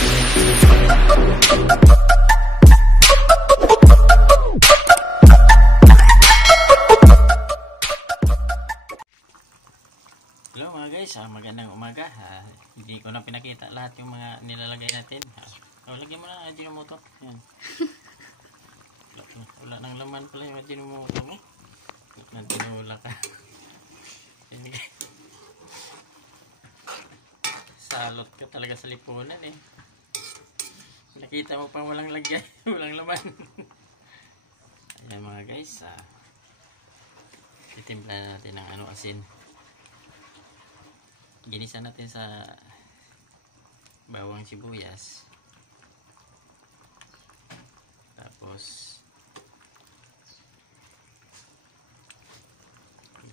Hello mga guys, magandang umaga. Hindi ko na pinakita lahat yung mga nilalagay natin. Lagyan mo na ang Ajinomoto. Yan. Wala nang laman pala yung Ajinomoto mo. Tinula ka. Salot ka talaga sa lipunan eh. Nakita mo pang walang lagyan, walang laman. Ayan mga guys, titimpla natin ng asin. Ginisa natin sa bawang sibuyas. Tapos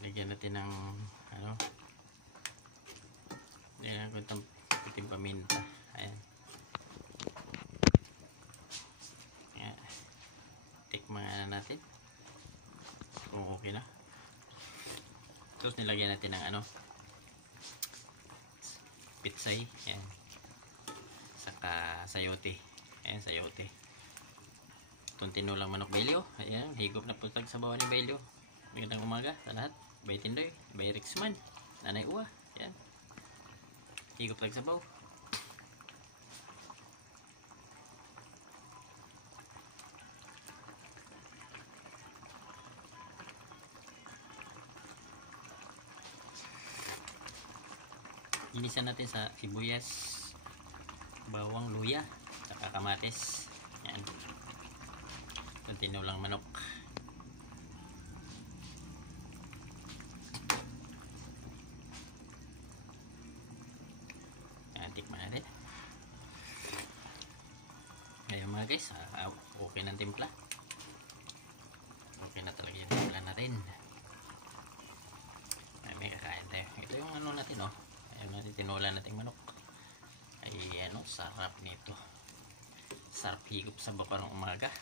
ilagyan natin ng ilagyan ko itong puting paminta. Ayan. Ayan. Tikman na natin kung okay na. Tapos nilagyan natin ng pitsay, ayan, saka sayote, ayan, sayote. Itong tinulang manok Belio, ayan, higop na putag sa bawah ni Belio. Magandang umaga sa lahat. Bay Tindoy, Bay Rexman, Nanay Uwa, ayan, higop tag sa bawah. Inisan natin sa sibuyas, bawang, luya, saka kamatis. Yan. Tinulang manok. Yan, tikman natin. Ngayon mga guys, okay ng timpla. Okay na talaga yung timpla natin. May kakain tayo. Ito yung natin Ayan natin, tinula natin manok. Ay sarap nito. Sarap higop sa bakarong umaga,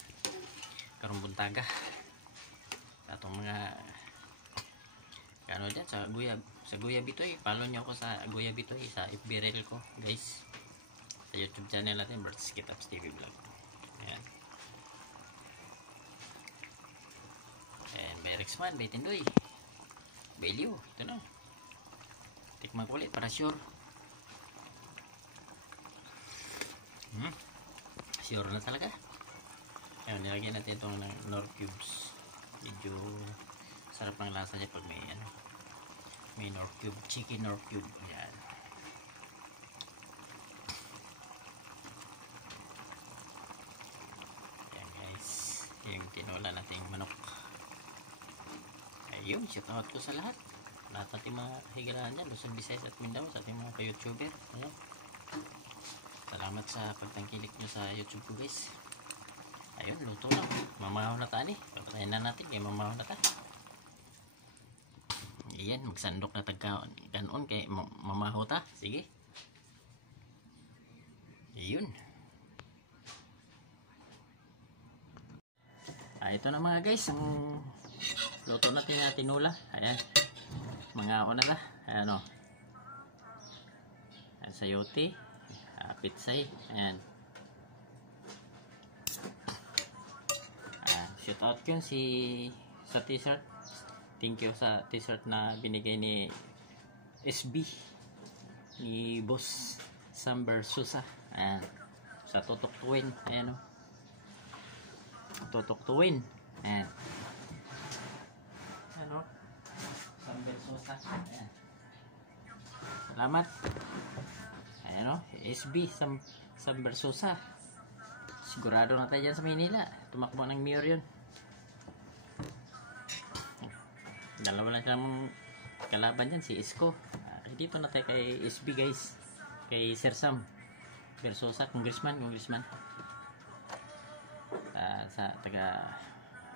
karong buntaga. Atong mga dyan sa Guyab Itoy. Follow nyo ako sa Guyab Itoy sa FB reel ko guys, sa YouTube channel natin, Bert's Kitaps TV Vlog. Ayan. And by Rexman, by Tindoy, Belio. Ito na, tikman ko ulit para sure. Sure na talaga. Ayan, nilagyan natin itong Knorr cubes. Medyo sarap ang lasa niya pag may Knorr cube, chicken Knorr cube. Ayan. Ayan guys, yung tinola natin manok. Ayun, shout out ko sa lahat nating mga higalaan dyan, Luzon, Visayas at Mindanao, sa ating mga ka-YouTuber. Ayan. Salamat sa pagtangkilik nyo sa YouTube ko guys. Ayun, luto lang. Mamahaw na tani. Papatayin na natin kaya mamahaw na ta. Ayan, magsandok na tagkaon kaya mamahaw ta. Sige. Ayun. Ito na mga guys, ang luto natin na tinula. Ayan. Mga na na. Ayan o. Sayote. Pitsay. Ayan. Shout out ko sa t-shirt. Thank you sa t-shirt na binigay ni SB, ni Boss Samber Susa. Ayan. Sa Totok Tuwin. Ayan o. Totok Tuwin. Ayan. Ayan o. Samber Susa. Ayan. Salamat. Ayan o. SB Samber Susa. Sigurado na tayo dyan sa Manila. Tumakbo ng mayor yun. Dalawa lang silang kalaban dyan, si Isko. Dito na tayo kay SB guys, kay Sir Sam Versosa, congressman. Sa taga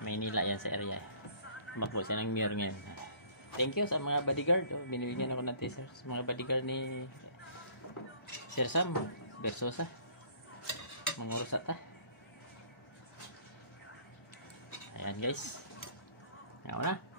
Maynila yan sa area. Tumakbo siya ng mayor ngayon. Thank you sa mga bodyguard. Binibigyan ako ng teaser sa mga bodyguard ni Sir Sam Versosa. Mangurus ata. Ayan guys. Ngayon na.